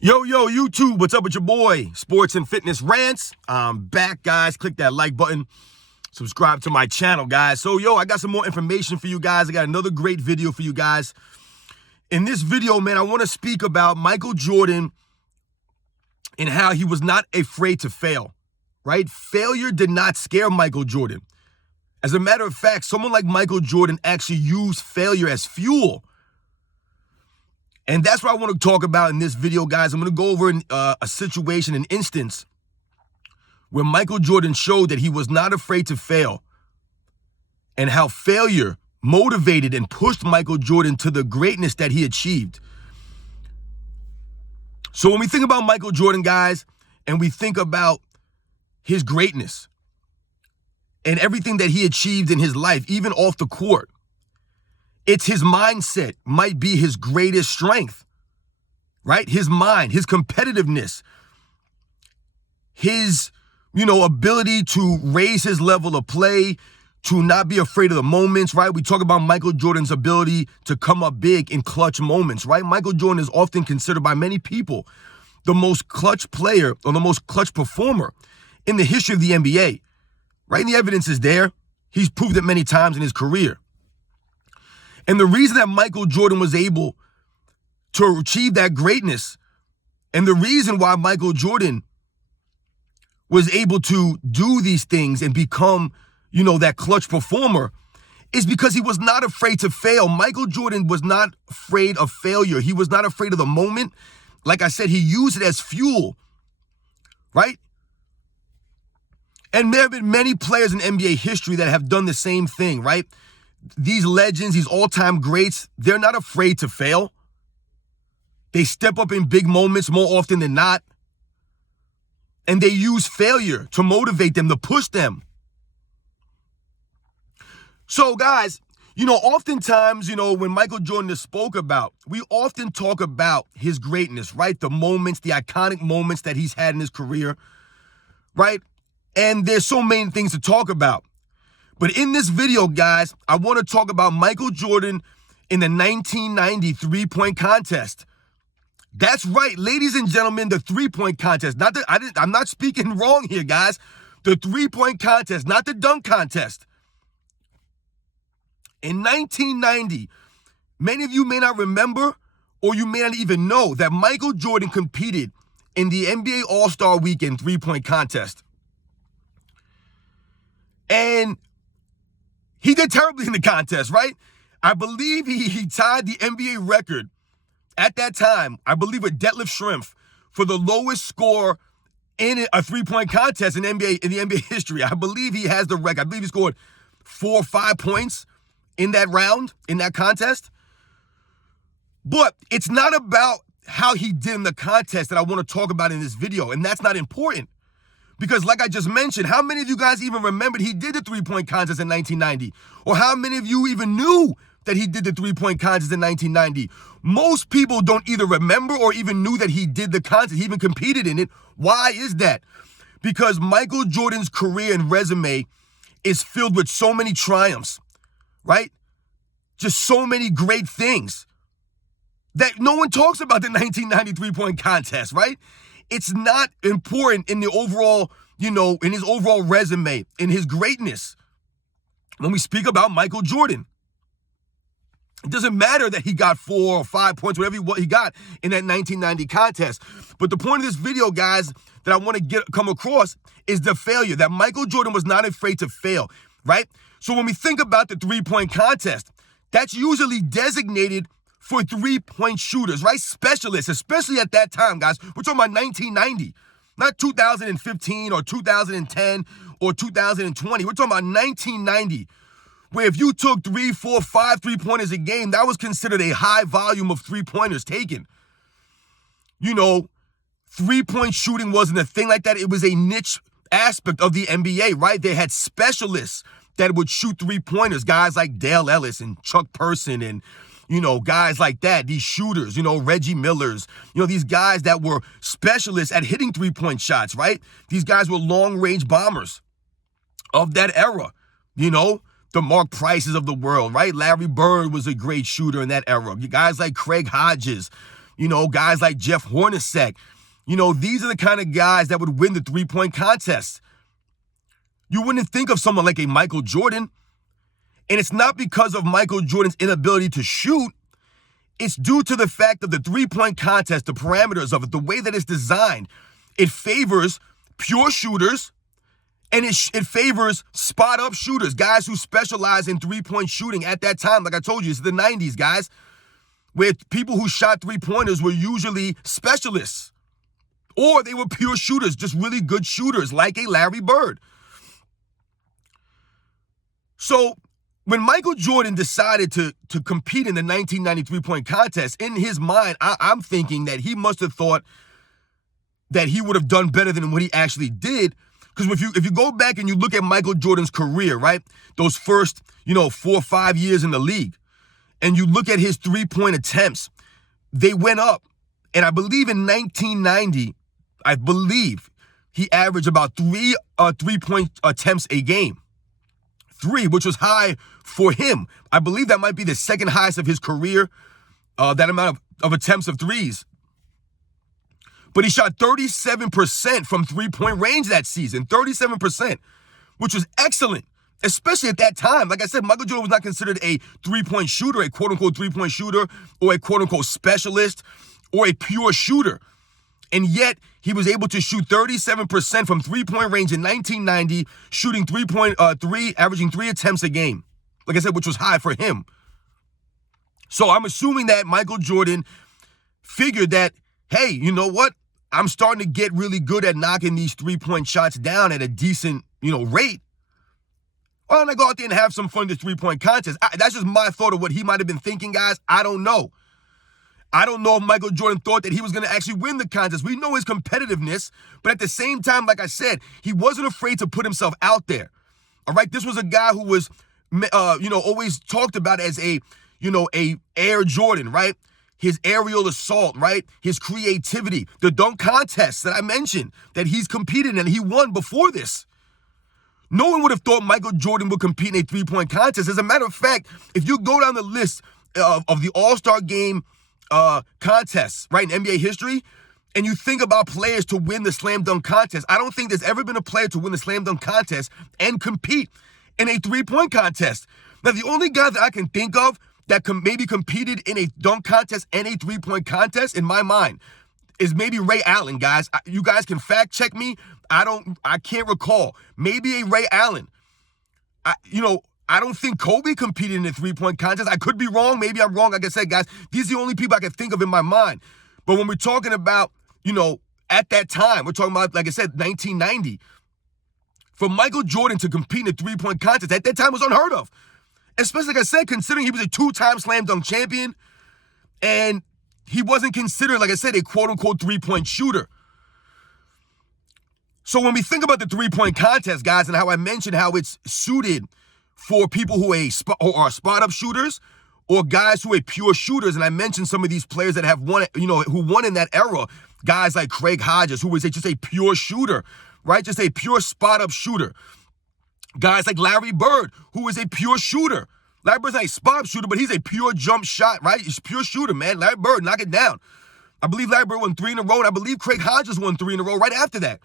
Yo, YouTube, what's up with your boy? Sports and Fitness Rants. I'm back, guys. Click that like button. Subscribe to my channel, guys. So, I got some more information for you guys. I got another great video for you guys. In this video, man, I want to speak about Michael Jordan and how he was not afraid to fail, right? Failure did not scare Michael Jordan. As a matter of fact, someone like Michael Jordan actually used failure as fuel. And that's what I want to talk about in this video, guys. I'm going to go over a situation, an instance where Michael Jordan showed that he was not afraid to fail and how failure motivated and pushed Michael Jordan to the greatness that he achieved. So when we think about Michael Jordan, guys, and we think about his greatness and everything that he achieved in his life, even off the court, it's his mindset might be his greatest strength, right? His mind, his competitiveness, his, ability to raise his level of play, to not be afraid of the moments, right? We talk about Michael Jordan's ability to come up big in clutch moments, right? Michael Jordan is often considered by many people the most clutch player or the most clutch performer in the history of the NBA, right? And the evidence is there. He's proved it many times in his career. And the reason that Michael Jordan was able to achieve that greatness, and the reason why Michael Jordan was able to do these things and become, that clutch performer, is because he was not afraid to fail. Michael Jordan was not afraid of failure. He was not afraid of the moment. Like I said, he used it as fuel, right? And there have been many players in NBA history that have done the same thing, right? These legends, these all-time greats, they're not afraid to fail. They step up in big moments more often than not. And they use failure to motivate them, to push them. So, guys, oftentimes, when Michael Jordan is spoke about, we often talk about his greatness, right? The moments, the iconic moments that he's had in his career, right? And there's so many things to talk about. But in this video, guys, I want to talk about Michael Jordan in the 1990 three-point contest. That's right, ladies and gentlemen, the three-point contest. I'm not speaking wrong here, guys. The three-point contest, not the dunk contest. In 1990, many of you may not remember, or you may not even know, that Michael Jordan competed in the NBA All-Star Weekend three-point contest. And he did terribly in the contest, right? I believe he tied the NBA record at that time, I believe with Detlef Schrempf, for the lowest score in a three-point contest in the NBA history. I believe he has the record. I believe he scored 4 or 5 points in that round, in that contest. But it's not about how he did in the contest that I want to talk about in this video, and that's not important. Because like I just mentioned, how many of you guys even remembered he did the three-point contest in 1990? Or how many of you even knew that he did the three-point contest in 1990? Most people don't either remember or even knew that he did the contest. He even competed in it. Why is that? Because Michael Jordan's career and resume is filled with so many triumphs, right? Just so many great things that no one talks about the 1990 three-point contest, right? It's not important in the overall, in his overall resume, in his greatness. When we speak about Michael Jordan, it doesn't matter that he got 4 or 5 points, whatever he got in that 1990 contest. But the point of this video, guys, that I want to come across is the failure, that Michael Jordan was not afraid to fail, right? So when we think about the three-point contest, that's usually designated for three-point shooters, right? Specialists, especially at that time, guys. We're talking about 1990, not 2015 or 2010 or 2020. We're talking about 1990, where if you took 3, 4, 5 three-pointers a game, that was considered a high volume of three-pointers taken. Three-point shooting wasn't a thing like that. It was a niche aspect of the NBA, right? They had specialists that would shoot three-pointers, guys like Dale Ellis and Chuck Person and guys like that, these shooters, Reggie Millers, these guys that were specialists at hitting three-point shots, right? These guys were long-range bombers of that era, the Mark Prices of the world, right? Larry Bird was a great shooter in that era. You guys like Craig Hodges, guys like Jeff Hornacek. These are the kind of guys that would win the three-point contest. You wouldn't think of someone like a Michael Jordan. And it's not because of Michael Jordan's inability to shoot. It's due to the fact of the three-point contest, the parameters of it, the way that it's designed. It favors pure shooters, and it favors spot-up shooters, guys who specialize in three-point shooting at that time. Like I told you, it's the 90s, guys, where people who shot three-pointers were usually specialists. Or they were pure shooters, just really good shooters, like a Larry Bird. So when Michael Jordan decided to compete in the 1990 three-point contest, in his mind, I'm thinking that he must have thought that he would have done better than what he actually did. Because if you go back and you look at Michael Jordan's career, right, those first, 4 or 5 years in the league, and you look at his three-point attempts, they went up. And I believe in 1990, he averaged about three-point attempts a game. 3, which was high for him. I believe that might be the second highest of his career, that amount of attempts of threes. But he shot 37% from three-point range that season, 37%, which was excellent, especially at that time. Like I said, Michael Jordan was not considered a three-point shooter, a quote-unquote three-point shooter, or a quote-unquote specialist, or a pure shooter. And yet, he was able to shoot 37% from three-point range in 1990, shooting averaging 3 attempts a game. Like I said, which was high for him. So I'm assuming that Michael Jordan figured that, hey, you know what? I'm starting to get really good at knocking these three-point shots down at a decent, rate. Why don't I go out there and have some fun in this three-point contest? That's just my thought of what he might have been thinking, guys. I don't know. I don't know if Michael Jordan thought that he was going to actually win the contest. We know his competitiveness, but at the same time, like I said, he wasn't afraid to put himself out there. All right, this was a guy who was, always talked about as a Air Jordan, right? His aerial assault, right? His creativity, the dunk contests that I mentioned that he's competed in and he won before this. No one would have thought Michael Jordan would compete in a three-point contest. As a matter of fact, if you go down the list of the All-Star Game contests, right, in NBA history, and you think about players to win the slam dunk contest, I don't think there's ever been a player to win the slam dunk contest and compete in a three-point contest. Now, the only guy that I can think of that maybe competed in a dunk contest and a three-point contest, in my mind, is maybe Ray Allen, guys. You guys can fact check me. I can't recall. Maybe a Ray Allen. I don't think Kobe competed in a three-point contest. I could be wrong. Maybe I'm wrong. Like I said, guys, these are the only people I can think of in my mind. But when we're talking about, at that time, we're talking about, like I said, 1990. For Michael Jordan to compete in a three-point contest at that time was unheard of. Especially, like I said, considering he was a 2-time slam dunk champion and he wasn't considered, like I said, a quote-unquote three-point shooter. So when we think about the three-point contest, guys, and how I mentioned how it's suited for people who are spot-up shooters or guys who are pure shooters, and I mentioned some of these players that have won, who won in that era, guys like Craig Hodges, who was just a pure shooter, right? Just a pure spot-up shooter. Guys like Larry Bird, who is a pure shooter. Larry Bird's not a spot-up shooter, but he's a pure jump shot, right? He's a pure shooter, man. Larry Bird, knock it down. I believe Larry Bird won 3 in a row, and I believe Craig Hodges won 3 in a row right after that.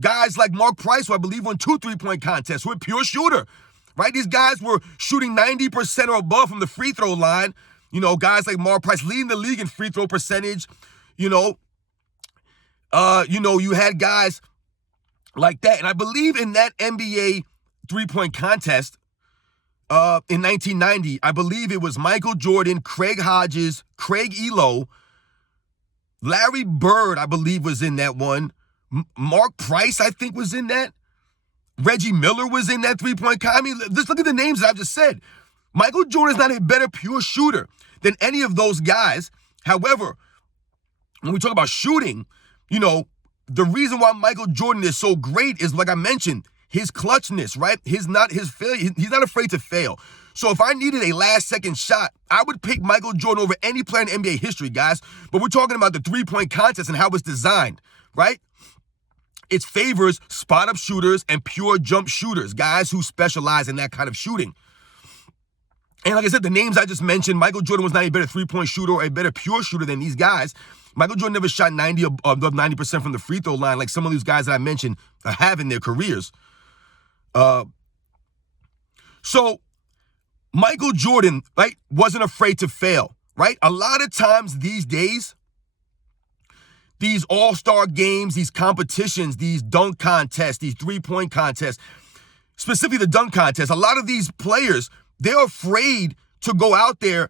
Guys like Mark Price, who I believe won 2 three-point contests, who are pure shooter, right? These guys were shooting 90% or above from the free throw line. Guys like Mark Price leading the league in free throw percentage. You had guys like that. And I believe in that NBA three-point contest in 1990, I believe it was Michael Jordan, Craig Hodges, Craig Elo, Larry Bird, I believe, was in that one. Mark Price, I think, was in that. Reggie Miller was in that three-point contest. I mean, just look at the names that I've just said. Michael Jordan is not a better pure shooter than any of those guys. However, when we talk about shooting, the reason why Michael Jordan is so great is, like I mentioned, his clutchness, right? He's not afraid to fail. So if I needed a last-second shot, I would pick Michael Jordan over any player in NBA history, guys. But we're talking about the three-point contest and how it's designed, right? It favors spot-up shooters and pure jump shooters, guys who specialize in that kind of shooting. And like I said, the names I just mentioned, Michael Jordan was not a better three-point shooter or a better pure shooter than these guys. Michael Jordan never shot 90% from the free throw line like some of these guys that I mentioned have in their careers. So Michael Jordan, right, wasn't afraid to fail, right? A lot of times these days, these all-star games, these competitions, these dunk contests, these three-point contests, specifically the dunk contest, a lot of these players, they're afraid to go out there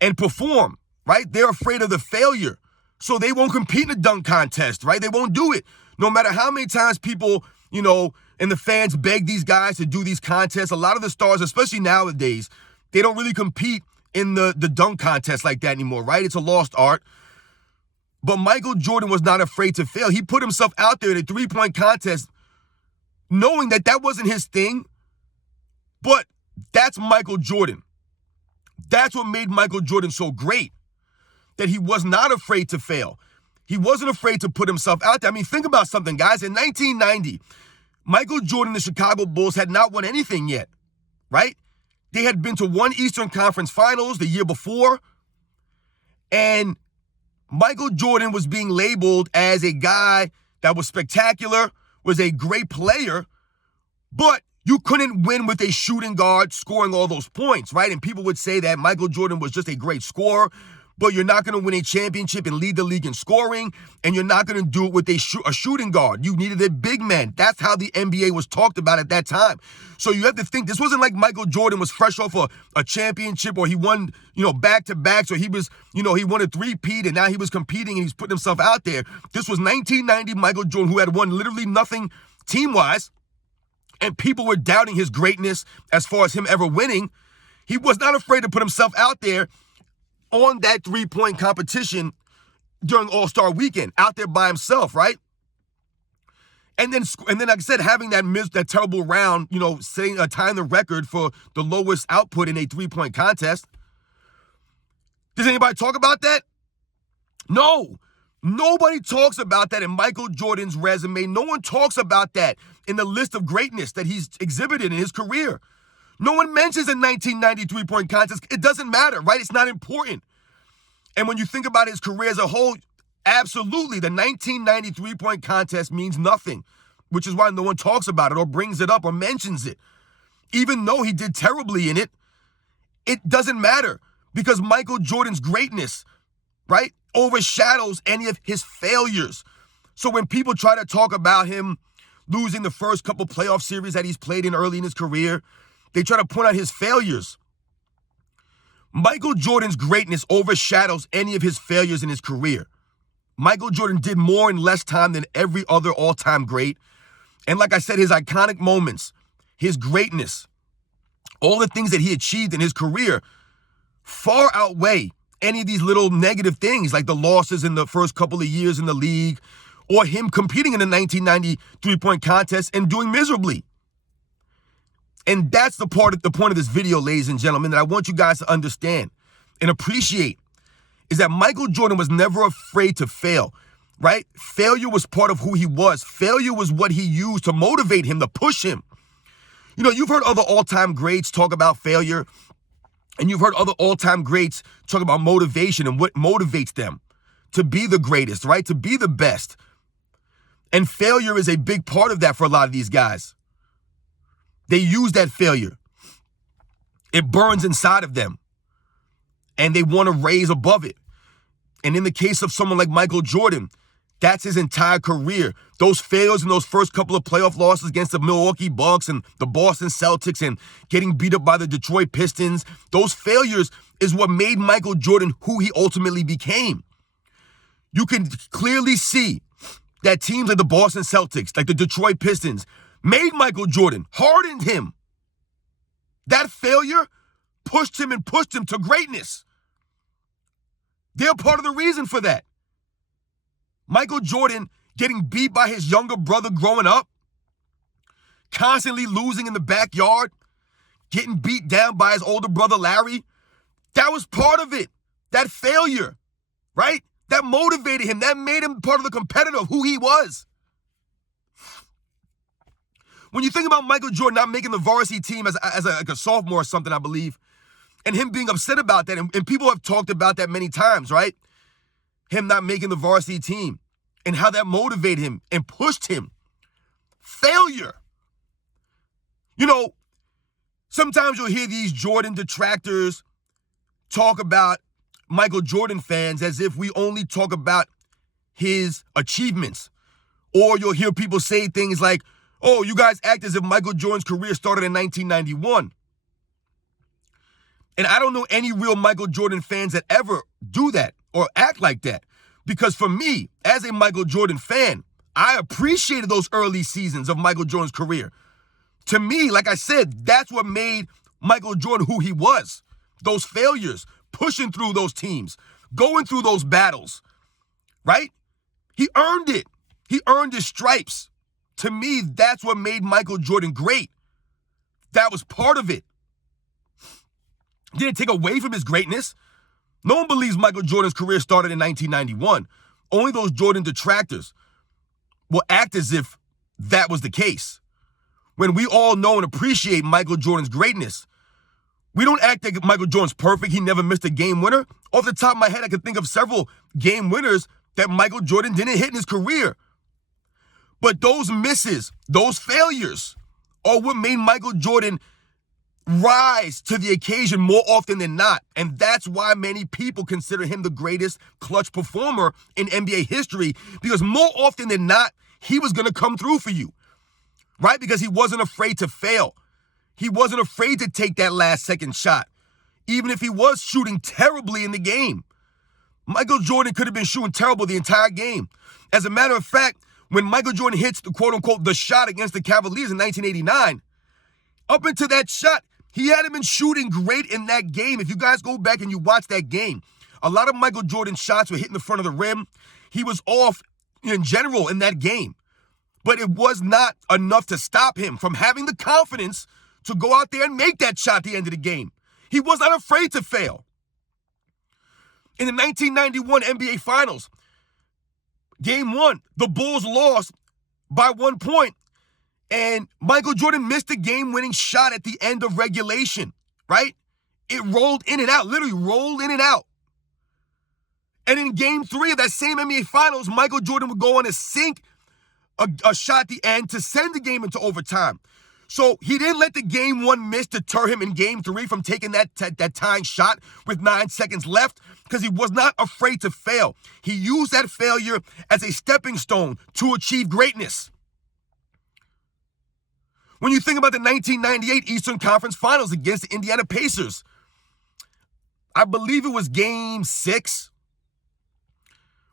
and perform, right? They're afraid of the failure. So they won't compete in the dunk contest, right? They won't do it. No matter how many times people, and the fans beg these guys to do these contests, a lot of the stars, especially nowadays, they don't really compete in the dunk contest like that anymore, right? It's a lost art. But Michael Jordan was not afraid to fail. He put himself out there in a three-point contest knowing that that wasn't his thing, but that's Michael Jordan. That's what made Michael Jordan so great, that he was not afraid to fail. He wasn't afraid to put himself out there. I mean, think about something, guys. In 1990, Michael Jordan and the Chicago Bulls had not won anything yet, right? They had been to one Eastern Conference Finals the year before, and Michael Jordan was being labeled as a guy that was spectacular, was a great player, but you couldn't win with a shooting guard scoring all those points, right? And people would say that Michael Jordan was just a great scorer, but you're not going to win a championship and lead the league in scoring, and you're not going to do it with a shooting guard. You needed a big man. That's how the NBA was talked about at that time. So you have to think, this wasn't like Michael Jordan was fresh off a championship, or he won, back-to-backs, or he was, he won a three-peat, and now he was competing and he's putting himself out there. This was 1990 Michael Jordan, who had won literally nothing team-wise, and people were doubting his greatness as far as him ever winning. He was not afraid to put himself out there on that three-point competition during All-Star Weekend, out there by himself, right? And then, like I said, having that terrible round, tying the record for the lowest output in a three-point contest. Does anybody talk about that? No. Nobody talks about that in Michael Jordan's resume. No one talks about that in the list of greatness that he's exhibited in his career. No one mentions the 1990 three-point contest. It doesn't matter, right? It's not important. And when you think about his career as a whole, absolutely, the 1990 three-point contest means nothing, which is why no one talks about it or brings it up or mentions it. Even though he did terribly in it, it doesn't matter, because Michael Jordan's greatness, right, overshadows any of his failures. So when people try to talk about him losing the first couple playoff series that he's played in early in his career, they try to point out his failures. Michael Jordan's greatness overshadows any of his failures in his career. Michael Jordan did more in less time than every other all-time great. And like I said, his iconic moments, his greatness, all the things that he achieved in his career far outweigh any of these little negative things, like the losses in the first couple of years in the league, or him competing in the 1990 three-point contest and doing miserably. And that's the point of this video, ladies and gentlemen, that I want you guys to understand and appreciate, is that Michael Jordan was never afraid to fail, right? Failure was part of who he was. Failure was what he used to motivate him, to push him. You've heard other all-time greats talk about failure, and you've heard other all-time greats talk about motivation and what motivates them to be the greatest, right? To be the best. And failure is a big part of that for a lot of these guys. They use that failure. It burns inside of them, and they want to raise above it. And in the case of someone like Michael Jordan, that's his entire career. Those failures in those first couple of playoff losses against the Milwaukee Bucks and the Boston Celtics and getting beat up by the Detroit Pistons, those failures is what made Michael Jordan who he ultimately became. You can clearly see that teams like the Boston Celtics, like the Detroit Pistons, made Michael Jordan, hardened him. That failure pushed him to greatness. They're part of the reason for that. Michael Jordan getting beat by his younger brother growing up, constantly losing in the backyard, getting beat down by his older brother Larry, that was part of it. That failure, right? That motivated him. That made him part of the competitor of who he was. When you think about Michael Jordan not making the varsity team as a sophomore or something, I believe, and him being upset about that, and people have talked about that many times, right? him not making the varsity team and how that motivated him and pushed him. Failure. You know, sometimes you'll hear these Jordan detractors talk about Michael Jordan fans as if we only talk about his achievements. Or you'll hear people say things like, oh, you guys act as if Michael Jordan's career started in 1991. And I don't know any real Michael Jordan fans that ever do that or act like that. Because for me, as a Michael Jordan fan, I appreciated those early seasons of Michael Jordan's career. To me, like I said, that's what made Michael Jordan who he was. Those failures, pushing through those teams, going through those battles, right? He earned it. He earned his stripes. To me, that's what made Michael Jordan great. That was part of it. Didn't take away from his greatness. No one believes Michael Jordan's career started in 1991. Only those Jordan detractors will act as if that was the case. When we all know and appreciate Michael Jordan's greatness, we don't act like Michael Jordan's perfect. He never missed a game winner. Off the top of my head, I can think of several game winners that Michael Jordan didn't hit in his career. But those misses, those failures are what made Michael Jordan rise to the occasion more often than not. And that's why many people consider him the greatest clutch performer in NBA history, because more often than not, he was going to come through for you, right? Because he wasn't afraid to fail. He wasn't afraid to take that last second shot, even if he was shooting terribly in the game. Michael Jordan could have been shooting terrible the entire game. As a matter of fact, when Michael Jordan hits the quote-unquote the shot against the Cavaliers in 1989, up until that shot, he hadn't been shooting great in that game. If you guys go back and you watch that game, a lot of Michael Jordan's shots were hitting the front of the rim. He was off in general in that game. But it was not enough to stop him from having the confidence to go out there and make that shot at the end of the game. He was not afraid to fail. In the 1991 NBA Finals, Game 1, the Bulls lost by 1 point. And Michael Jordan missed a game-winning shot at the end of regulation, right? It rolled in and out, literally rolled in and out. And in Game 3 of that same NBA Finals, Michael Jordan would go on to sink a shot at the end to send the game into overtime. So he didn't let the Game 1 miss deter him in Game 3 from taking that tying shot with 9 seconds left, because he was not afraid to fail. He used that failure as a stepping stone to achieve greatness. When you think about the 1998 Eastern Conference Finals against the Indiana Pacers, I believe it was Game 6,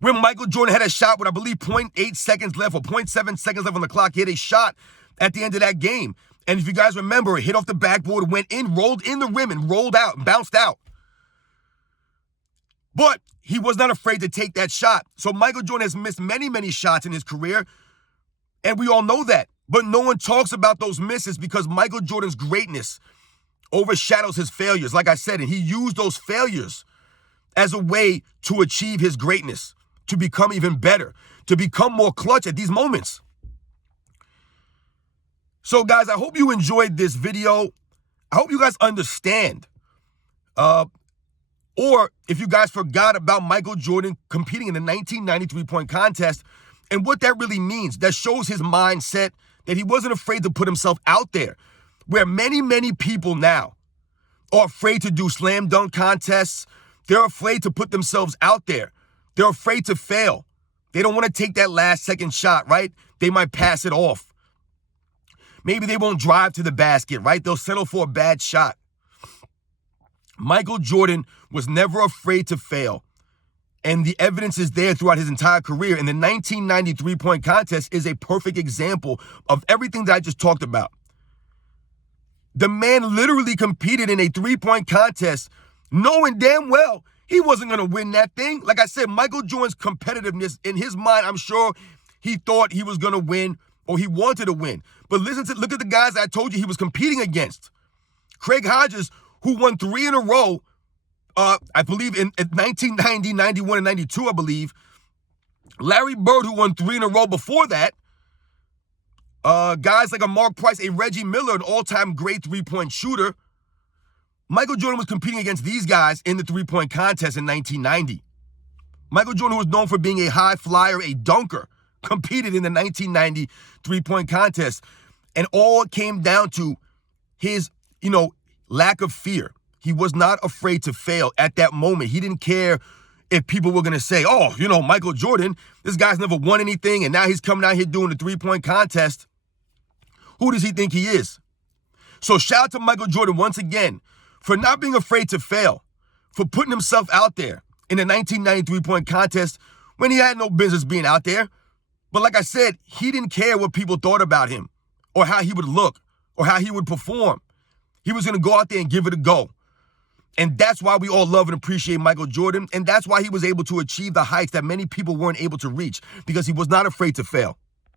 when Michael Jordan had a shot with, I believe, 0.8 seconds left or 0.7 seconds left on the clock. He had a shot at the end of that game. And if you guys remember, it hit off the backboard, went in, rolled in the rim, and rolled out and bounced out. But he was not afraid to take that shot. So Michael Jordan has missed many, many shots in his career, and we all know that. But no one talks about those misses because Michael Jordan's greatness overshadows his failures, like I said, and he used those failures as a way to achieve his greatness, to become even better, to become more clutch at these moments. So, guys, I hope you enjoyed this video. I hope you guys understand. Or if you guys forgot about Michael Jordan competing in the 1993 point contest and what that really means, that shows his mindset, that he wasn't afraid to put himself out there, where many, many people now are afraid to do slam dunk contests. They're afraid to put themselves out there. They're afraid to fail. They don't want to take that last second shot, right? They might pass it off. Maybe they won't drive to the basket, right? They'll settle for a bad shot. Michael Jordan was never afraid to fail. And the evidence is there throughout his entire career. And the 1993 point contest is a perfect example of everything that I just talked about. The man literally competed in a 3-point contest, knowing damn well he wasn't going to win that thing. Like I said, Michael Jordan's competitiveness, in his mind, I'm sure he thought he was going to win or he wanted to win. But look at the guys I told you he was competing against. Craig Hodges, who won 3 in a row, I believe in 1990, 91, and 92, I believe. Larry Bird, who won 3 in a row before that. Guys like a Mark Price, a Reggie Miller, an all-time great 3-point shooter. Michael Jordan was competing against these guys in the 3-point contest in 1990. Michael Jordan, who was known for being a high flyer, a dunker, competed in the 1990 three-point contest. And all it came down to his, lack of fear. He was not afraid to fail at that moment. He didn't care if people were going to say, oh, Michael Jordan, this guy's never won anything, and now he's coming out here doing the three-point contest. Who does he think he is? So shout out to Michael Jordan once again for not being afraid to fail, for putting himself out there in the 1990 three-point contest when he had no business being out there. But like I said, he didn't care what people thought about him or how he would look or how he would perform. He was going to go out there and give it a go. And that's why we all love and appreciate Michael Jordan. And that's why he was able to achieve the heights that many people weren't able to reach, because he was not afraid to fail.